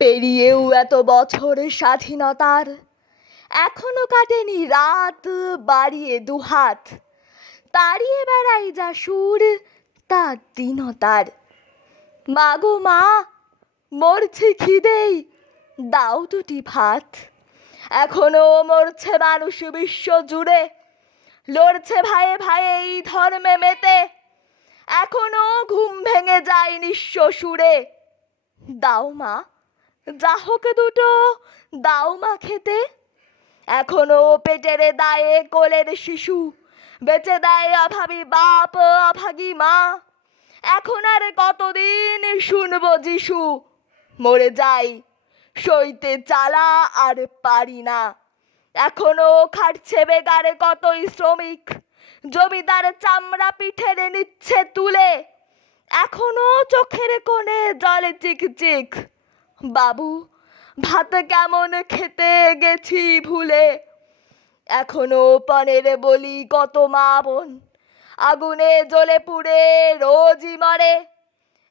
পেরিয়েও এত বছর স্বাধীনতার, এখনো কাটেনি রাত বাড়িয়ে দুহাত, তাড়িয়ে বেড়াই যা সুর তা দীনতার। মাগো মা, মরছি খিদেই, দাও দুটি ভাত। এখনো মরছে মানুষ বিশ্ব জুড়ে, লড়ছে ভাইয়ে ভাইয়ে এই ধর্মে মেতে। এখনো ঘুম ভেঙে যায় নিঃস্ব সুরে, দাও মা, যা হোক দুটো দাও মা খেতে। এখনো পেটের দায়ে কোলের শিশু, বেঁচে দেয় অভাবী বাপ অভাগী মা। এখন আর কতদিন শুনবো যিশু, মরে যাই সইতে চালা আর পারি না। এখনো খাটছে বেগারে কতই শ্রমিক, জমিদার চামড়া পিঠের নিচ্ছে তুলে। এখনো চোখের কোণে জলে চিকচিক, বাবু ভাত কেমন খেতে গেছি ভুলে। এখনো পনের বলি কত মা বোন, আগুনে জ্বলে পুড়ে রোজই মরে।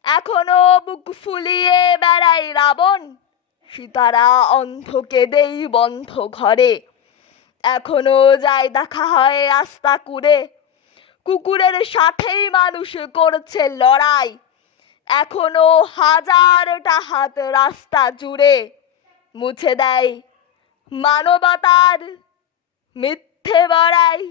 এখনো বুক ফুলিয়ে বেড়াই রাবণ, সীতারা অন্ধ কেঁদেই বন্ধ ঘরে। এখনো যায় দেখা হয় আস্তা কুড়ে, কুকুরের সাথেই মানুষ করছে লড়াই। এখনো হাজারটা হাত রাস্তা জুড়ে, মুছে দেয় মানবতার মিথ্যে বড়াই।